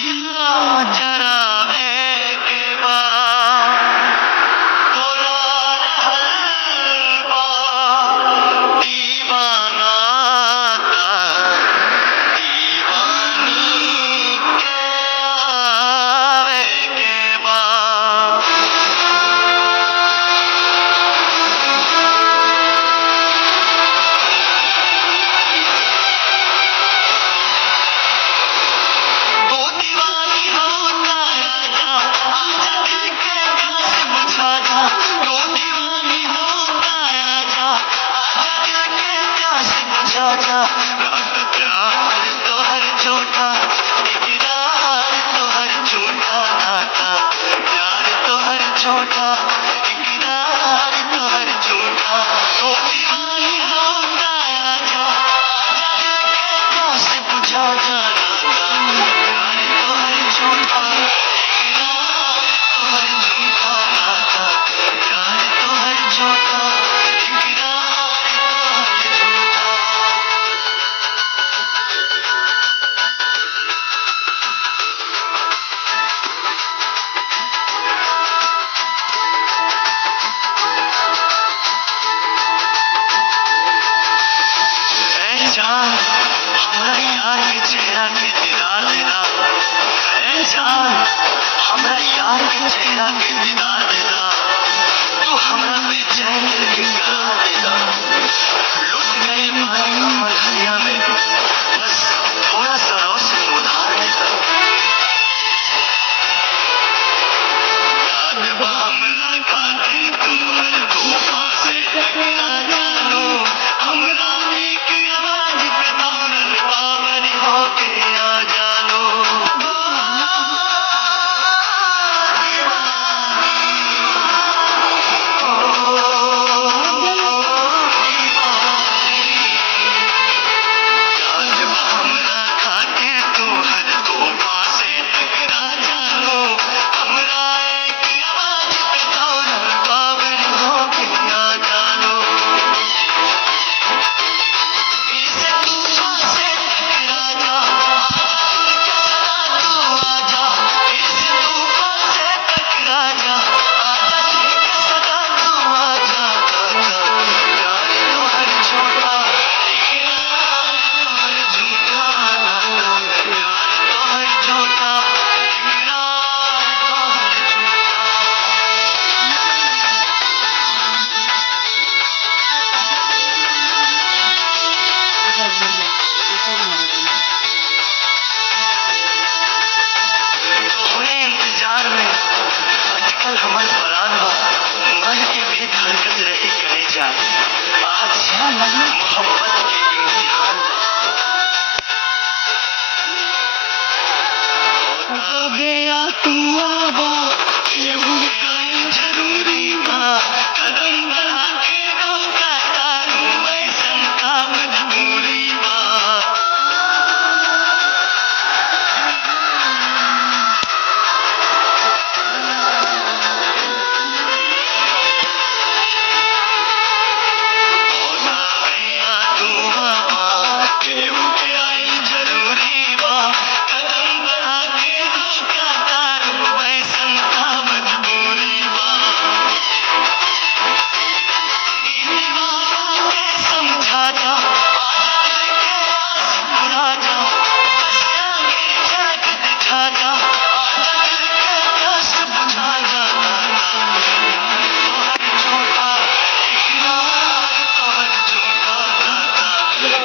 जरा एक बार पुराना हलवा दीवाना था दीवानी के आवे के बाद वो दीवानी होता राजा आजा दिल के प्यास बुझा जा वो दीवानी होता राजा आजा दिल के प्यास बुझा जा रात प्यार तो हर झूठा इकरार तो हर झूठा नाता प्यार तो हर झूठा इकरार तो हर झूठा वो दीवानी होता राजा आजा दिल के प्यास बुझा जा प्यार तो हर झूठा इकरार तो हर झूठा नाता प्यार तो हर झूठा इकरार तो हर झूठा ए जान हमरा यार के चेहरा के दीदार देना ए जान हमरा यार के चेहरा के दीदार देना तू हमरा बेचैन दिल के करार देना लुट गए पानी कमल हरिया में बस थोड़ा सा रोशनी उधार देना याद बा हमरा खातिर तू हर तूफान से टकरा जानो हमरा एक आवाज पे दौड़ल बाबर होके आ जानो याद बा हमरा खातिर तू हर तूफान से टकरा जानो हमरा एक आवाज पे दौड़ल बाबर होके आ जानो इस तूफान से टकरा जा आग के सदा तू आजा इस तूफान से टकरा जा आजा दिल के सदा तू आजा प्यार तो हर झूठा इकरार तो हर झूठा प्यार तो हर झूठा इकरार तो हर तोहरे इंतजार में अटकल हमर परान बा मन के भी धड़कत रही करे जा आज मोहब्बत के इम्तिहान बा तबे आ तू आवा केहू